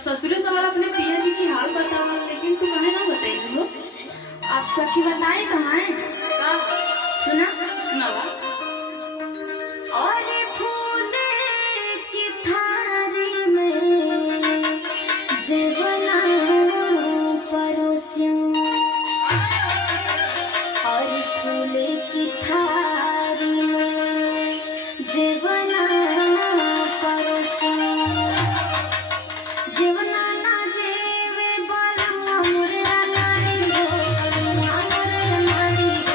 सब ससुरे सवाल अपने पिया जी की हाल बतावा, लेकिन तू कहे ना बताई हो। आप सखी बताए कहाँ है? का सुना सुनावा। और फूल की थारी में जेवना परोसियों, और फूल की थारी में जेवना परोसियों, जेवना ना जेवे बालमा मोरे नारी हो, बालमा मोरे नारी हो,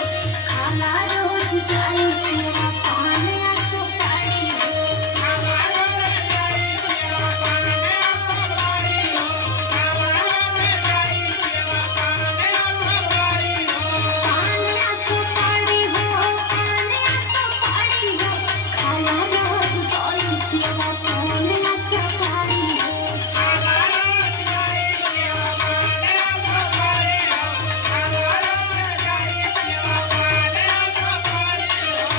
खाला रोज जाई तेरा पान आसो पाड़ी हो, खाला रोज जाई तेरा पान आसो पाड़ी हो, खाला रोज जाई तेरा पान आसो पाड़ी हो, पान आसो पाड़ी हो, पान आसो पाड़ी हो, खाला रोज जाई तेरा पान आसो पाड़ी हो, खाला रोज जाई तेरा पान आसो पाड़ी हो, खाला रोज जाई तेरा पान आसो पाड़ी हो।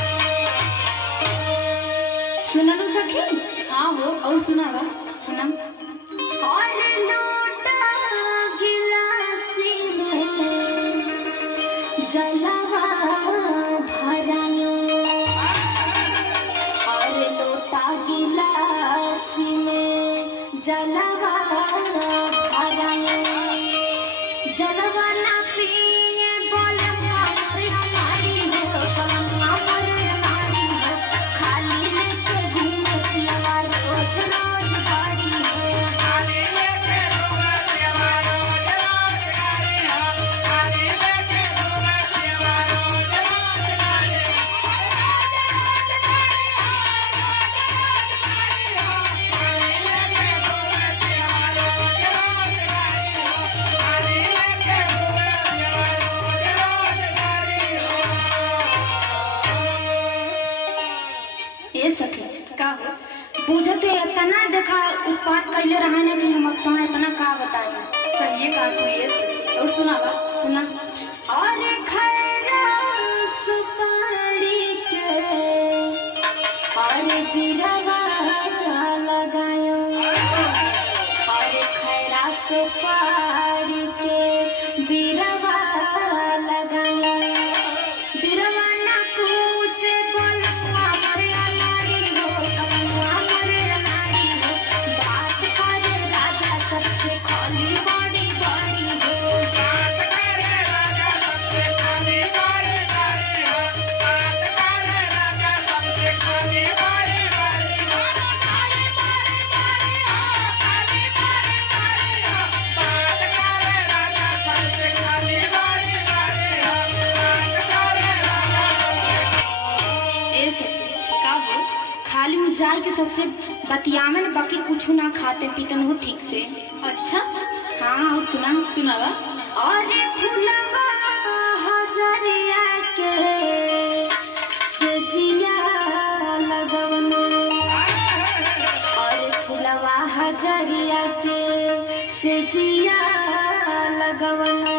सुननु सखी? हाँ हो, और सुनावा। सुना और लोटा गिलासी में जलवा भरायो, और लोटा गिलासी में जलवा भरायो, जलवा ना पिए बोलमा मोरे नारी हो, बोलमा मोरे नारी हो, खाली लेके घूमे पियवा रोज रोज गाड़ी हो, खाली लेके घूमे पियवा रोज रोज गाड़ी हो, खाली लेके घूमे पियवा रोज रोज गाड़ी हो, रोज रोज गाड़ी हो, रोज रोज गाड़ी हो, खाली लेके घूमे पियवा रोज रोज गाड़ी हो, खाली लेके घूमे पियवा रोज रोज गाड़ी हो। ए सखी का हो? बुझते इतना देखा उत्पात कैले रहा ना कि हम अब तुम्हें इतना का बताएं। सही है का तू ये। और सुनावा। सुना और खैरा सुपारी के और बिरवा लगायो, और खैरा सुपारी के बिरवा लगायो, बिरवा ना पूछे बोलवा मोरे नारी हो, बोलवा मोरे नारी हो, बात करे राजा सबसे खाली बड़ी बड़ी हो, बात करे राजा सबसे खाली बड़ी बड़ी हो, बात करे राजा सबसे खाली बड़ी बड़ी हो, खाली बड़ी बड़ी हो, खाली बड़ी बड़ी हो, बात करे राजा सबसे खाली बड़ी बड़ी हो, बात करे राजा सबसे। ऐसे का हो? खाली उ जाए के सबसे बतियामन बाकी कुछ ना खाते पीतन हो ठीक से। अच्छा हाँ और सुना सुनावा। और फुलवा हजरिया के सजिया लगवनो, और फुलवा हजरिया के सजिया लगवनो,